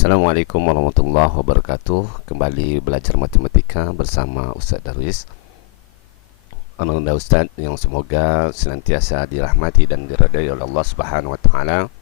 Assalamualaikum warahmatullahi wabarakatuh. Kembali belajar matematika bersama Ustaz Darwis. Ananda Ustaz yang semoga senantiasa dirahmati dan diridai oleh Allah Subhanahu wa taala.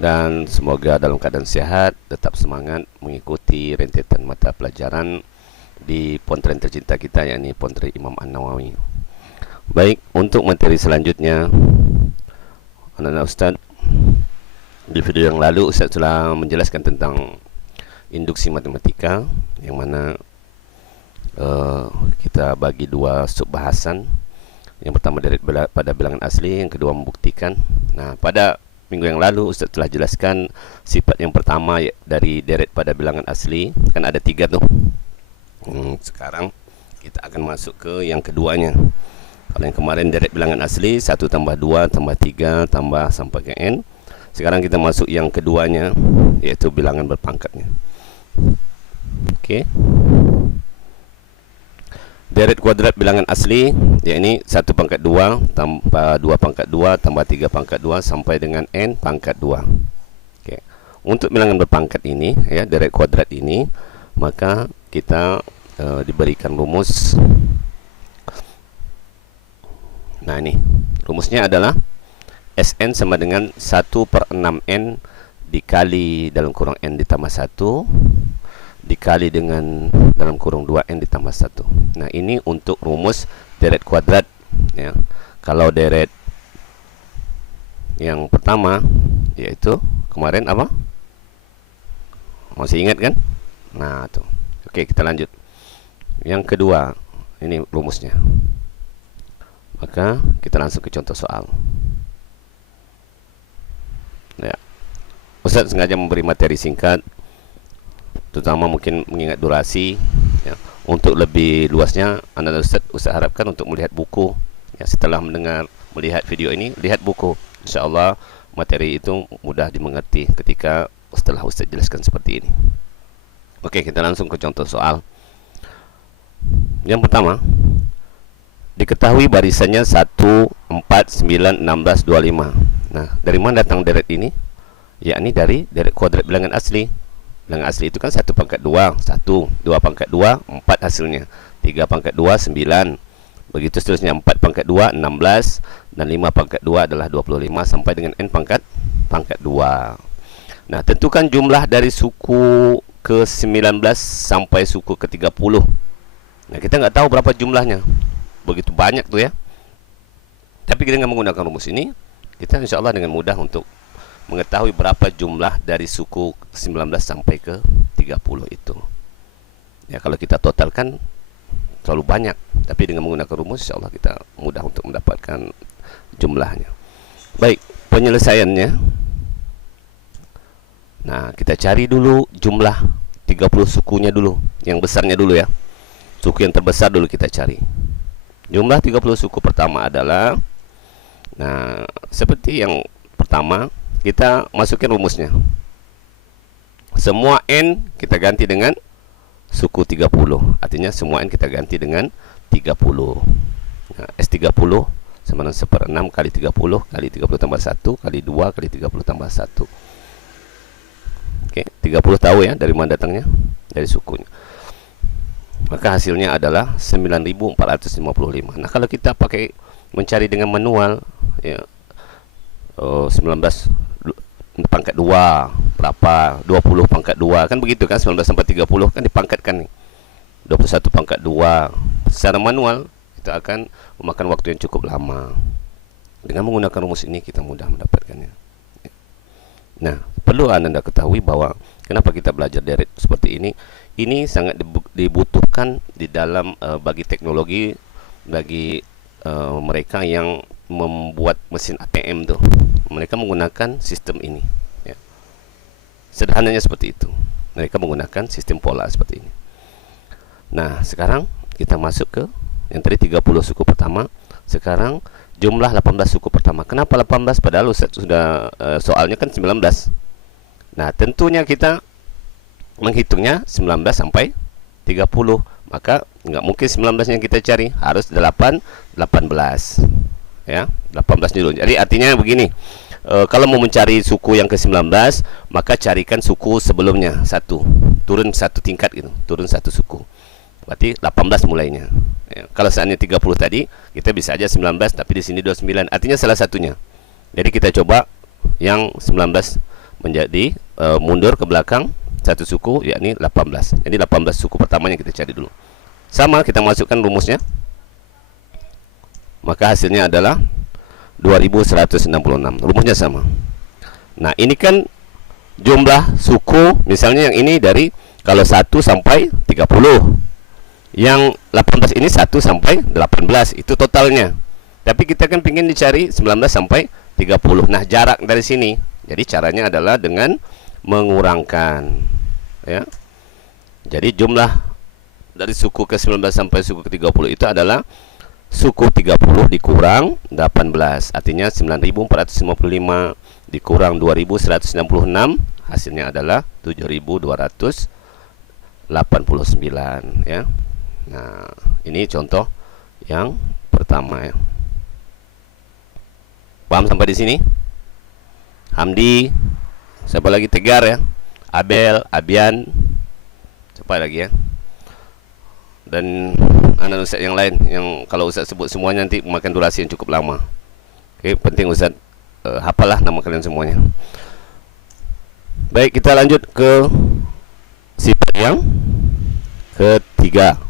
Dan semoga dalam keadaan sehat, tetap semangat mengikuti rentetan mata pelajaran di pontren tercinta kita, yakni pontren Imam An-Nawawi. Baik, untuk materi selanjutnya, Ananda Ustaz, di video yang lalu Ustaz telah menjelaskan tentang induksi matematika, yang mana kita bagi dua subbahasan. Yang pertama deret pada bilangan asli, yang kedua membuktikan. Nah, pada minggu yang lalu Ustaz telah jelaskan sifat yang pertama dari deret pada bilangan asli, kan ada tiga tuh. Sekarang kita akan masuk ke yang keduanya. Kalau yang kemarin deret bilangan asli 1 tambah 2 tambah 3 tambah sampai ke n. Sekarang kita masuk yang keduanya, yaitu bilangan berpangkatnya. Oke. Deret kuadrat bilangan asli, yakni 1 pangkat 2 tambah 2 pangkat 2 tambah 3 pangkat 2 sampai dengan n pangkat 2. Oke. Untuk bilangan berpangkat ini, ya, deret kuadrat ini, maka kita diberikan rumus. Nah, ini rumusnya adalah Sn sama dengan 1/6n dikali dalam kurung n ditambah 1 dikali dengan dalam kurung 2n ditambah 1. Nah, ini untuk rumus deret kuadrat, ya. Kalau deret yang pertama, yaitu kemarin apa? Masih ingat kan? Nah, tuh. Oke, kita lanjut. Yang kedua, ini rumusnya. Maka kita langsung ke contoh soal. Ya. Ustaz sengaja memberi materi singkat, terutama mungkin mengingat durasi, ya. Untuk lebih luasnya, Anda Ustaz harapkan untuk melihat buku, ya. Setelah melihat video ini, lihat buku. Insya Allah materi itu mudah dimengerti ketika setelah Ustaz jelaskan seperti ini. Oke, kita langsung ke contoh soal. Yang pertama, diketahui barisannya 1, 4, 9, 16, 25. Nah, dari mana datang deret ini? Yakni dari deret kuadrat bilangan asli. Bilangan asli itu kan 1 pangkat 2, 1, 2 pangkat 2, 4 hasilnya. 3 pangkat 2, 9. Begitu seterusnya, 4 pangkat 2, 16. Dan 5 pangkat 2 adalah 25 sampai dengan n pangkat 2. Nah, tentukan jumlah dari suku ke-19 sampai suku ke-30. Nah, kita nggak tahu berapa jumlahnya. Begitu banyak tuh, ya. Tapi dengan menggunakan rumus ini, kita insya Allah dengan mudah untuk mengetahui berapa jumlah dari suku 19 sampai ke 30 itu. Ya, kalau kita totalkan terlalu banyak, tapi dengan menggunakan rumus insya Allah kita mudah untuk mendapatkan jumlahnya. Baik, penyelesaiannya. Nah, kita cari dulu jumlah 30 sukunya dulu, yang besarnya dulu, ya. Suku yang terbesar dulu kita cari. Jumlah 30 suku pertama adalah, nah, seperti yang pertama, kita masukin rumusnya. Semua n kita ganti dengan suku 30. Artinya semua n kita ganti dengan 30. Nah, S30 sama dengan 1/6 kali 30 kali 30 tambah 1 kali 2 kali 30 tambah 1. Oke, 30 tahu, ya, dari mana datangnya? Dari sukunya. Maka hasilnya adalah 9.455. Nah, kalau kita pakai mencari dengan manual, ya, 19 pangkat 2 berapa, 20 pangkat 2, kan begitu kan, 19 sampai 30 kan dipangkatkan nih, 21 pangkat 2 secara manual, itu akan memakan waktu yang cukup lama. Dengan menggunakan rumus ini kita mudah mendapatkannya. Nah, perlu Anda ketahui bahwa kenapa kita belajar deret seperti ini. Ini sangat dibutuhkan di dalam bagi teknologi, bagi mereka yang membuat mesin ATM tuh. Mereka menggunakan sistem ini, ya. Sederhananya seperti itu. Mereka menggunakan sistem pola seperti ini. Nah, sekarang kita masuk ke yang tadi 30 suku pertama. Sekarang jumlah 18 suku pertama. Kenapa 18? Padahal sudah soalnya kan 19. Nah, tentunya kita menghitungnya 19 sampai 30. Maka nggak mungkin 19 yang kita cari, harus 18, ya, 18 dulu. Jadi artinya begini, kalau mau mencari suku yang ke-19, maka carikan suku sebelumnya satu, turun satu tingkat gitu, turun satu suku. Berarti 18 mulainya. Ya, kalau seandainya 30 tadi, kita bisa aja 19 tapi di sini 29. Artinya salah satunya. Jadi kita coba yang 19 menjadi mundur ke belakang satu suku, yakni 18. Jadi 18 suku pertamanya kita cari dulu. Sama, kita masukkan rumusnya. Maka hasilnya adalah 2166. Rumusnya sama. Nah, ini kan jumlah suku, misalnya yang ini dari kalau 1 sampai 30. Yang 18 ini 1 sampai 18, itu totalnya. Tapi kita kan ingin dicari 19 sampai 30. Nah, jarak dari sini. Jadi caranya adalah dengan mengurangkan, ya. Jadi jumlah dari suku ke-19 sampai suku ke-30 itu adalah suku 30 dikurang 18, artinya 9455 dikurang 2166, hasilnya adalah 7289, ya. Nah, ini contoh yang pertama, ya. Paham sampai di sini? Hamdi, siapa lagi? Tegar, ya. Abel, Abian, siapa lagi, ya? Dan anak Ustaz yang lain, yang kalau Ustaz sebut semuanya nanti memakan durasi yang cukup lama. Oke, penting Ustaz hafalah nama kalian semuanya. Baik, kita lanjut ke sifat yang ketiga,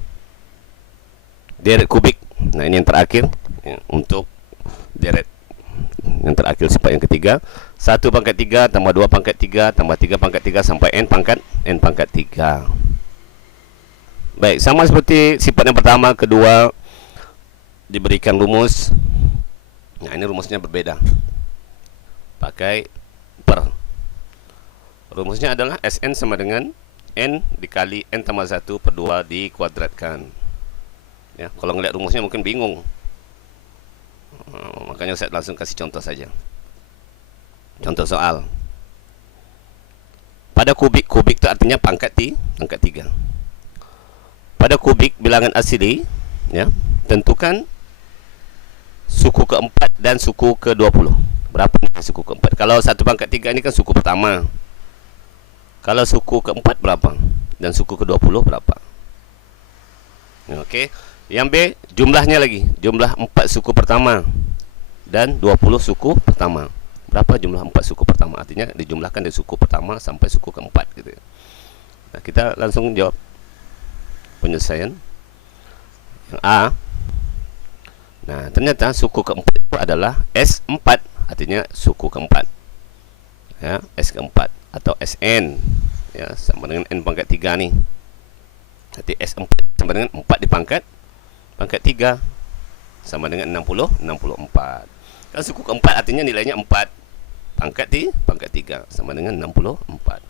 deret kubik. Nah, ini yang terakhir, ya, untuk deret yang terakhir, sifat yang ketiga. 1 pangkat 3 tambah 2 pangkat 3 tambah 3 pangkat 3 sampai n pangkat 3. Baik, sama seperti sifat yang pertama, kedua diberikan rumus. Nah, ini rumusnya berbeda. Pakai per. Rumusnya adalah Sn sama dengan n dikali n tambah 1 per 2 dikuadratkan. Ya, kalau ngeliat rumusnya mungkin bingung. Makanya saya langsung kasih contoh saja. Contoh soal. Pada kubik, kubik itu artinya pangkat 3. Pada kubik bilangan asli, ya, tentukan suku keempat dan suku ke-20. Berapa nih suku keempat? Kalau 1 pangkat 3 ini kan suku pertama. Kalau suku keempat berapa? Dan suku ke-20 berapa? Oke. Yang B, jumlahnya lagi. Jumlah 4 suku pertama dan 20 suku pertama. Berapa jumlah 4 suku pertama? Artinya dijumlahkan dari suku pertama sampai suku keempat gitu. Nah, kita langsung jawab penyelesaian yang A. Nah, ternyata suku keempat itu adalah S4, artinya suku keempat, ya, S keempat atau Sn, ya, sama dengan n pangkat 3 nih. Jadi S4 sama dengan 4 di pangkat 3 sama dengan 64. Kan suku keempat artinya nilainya 4 pangkat 3 sama dengan 64.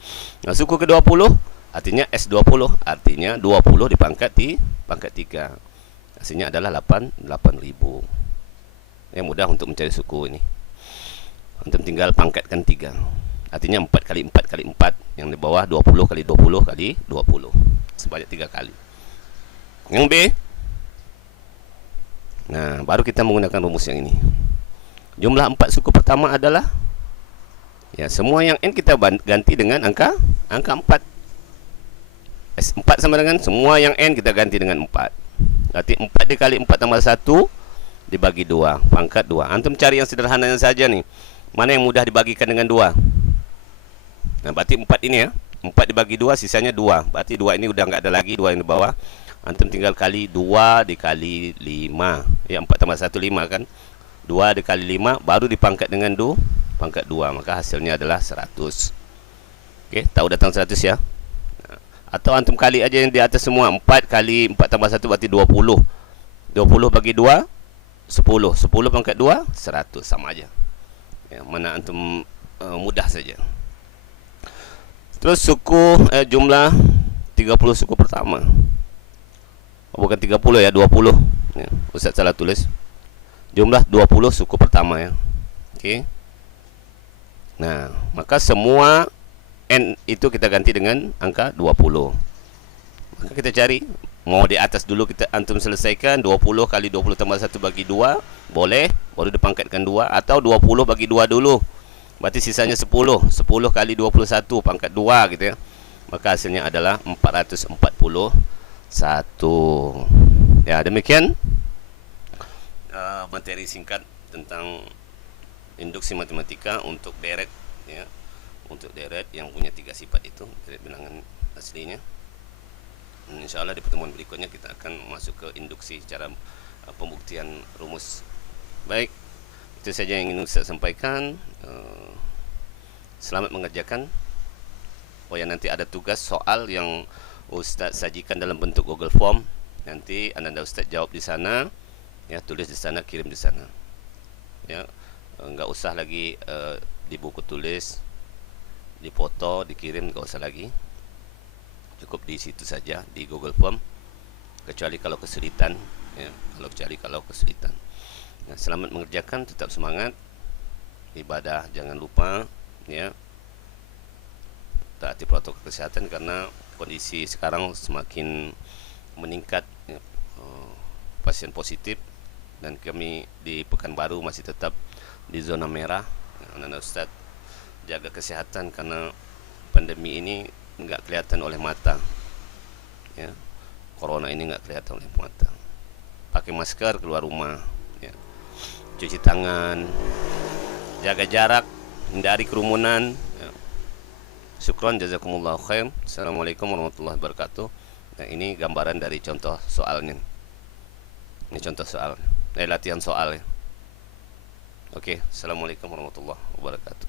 Nah, suku ke-20 artinya S20, artinya 20 di pangkat 3. Hasilnya adalah 8.000. Yang mudah untuk mencari suku ini. Antum tinggal pangkatkan 3. Artinya 4 kali 4 kali 4. Yang di bawah 20 kali 20 kali 20. Sebanyak 3 kali. Yang B. Nah, baru kita menggunakan rumus yang ini. Jumlah 4 suku pertama adalah, ya, semua yang n kita ganti dengan angka 4. S4 sama dengan semua yang n kita ganti dengan 4. Berarti 4 dikali 4 tambah 1 dibagi 2, pangkat 2. Antum cari yang sederhananya saja nih. Mana yang mudah dibagikan dengan 2? Nah, berarti 4 ini, ya. 4 dibagi 2 sisanya 2. Berarti 2 ini udah nggak ada lagi, 2 yang di bawah. Antum tinggal kali 2 dikali 5. Ya, 4 tambah 1 5 kan. 2 dikali 5 baru dipangkat dengan pangkat 2, maka hasilnya adalah 100. Oke, tahu datang 100 ya. Atau antum kali aja yang di atas semua. 4 kali 4 tambah 1 berarti 20. 20 bagi 2 10. 10 pangkat 2 100, sama aja. Ya, mana antum mudah saja. Terus suku jumlah 30 suku pertama. Oh, bukan 30 ya, 20. Ya, Ustaz salah tulis. Jumlah 20 suku pertama, ya. Oke. Nah, maka semua n itu kita ganti dengan angka 20. Maka kita cari, mau di atas dulu kita antum selesaikan. 20 kali 20 tambah 1 bagi 2 boleh, baru dipangkatkan 2, atau 20 bagi 2 dulu. Berarti sisanya 10 kali 21 pangkat 2 gitu ya. Maka hasilnya adalah 441. Ya, demikian materi singkat tentang induksi matematika untuk deret ya. Untuk deret yang punya 3 sifat itu, deret bilangan aslinya. Dan insyaallah di pertemuan berikutnya kita akan masuk ke induksi cara pembuktian rumus. Baik, itu saja yang ingin Ustaz sampaikan. Selamat mengerjakan. Oh ya, nanti ada tugas soal yang Ustaz sajikan dalam bentuk Google Form. Nanti anda Ustaz jawab di sana, ya, tulis di sana, kirim di sana. Ya, enggak usah lagi di buku tulis, dipoto, dikirim, enggak usah lagi. Cukup di situ saja di Google Form. Kecuali kalau kesulitan, ya, kalau kesulitan. Nah, selamat mengerjakan, tetap semangat. Ibadah jangan lupa, ya. Taati protokol kesehatan karena kondisi sekarang semakin meningkat, ya, pasien positif, dan kami di Pekanbaru masih tetap di zona merah. Anak-anak Ustaz jaga kesehatan karena pandemi ini enggak kelihatan oleh mata, ya. Corona ini enggak kelihatan oleh mata. Pakai masker keluar rumah, ya. Cuci tangan, jaga jarak, hindari kerumunan, ya. Syukran, jazakumullah khair. Assalamualaikum warahmatullahi wabarakatuh. Nah, ini gambaran dari contoh soalnya. Ini contoh soal, latihan soal ya. Oke, assalamualaikum warahmatullahi wabarakatuh.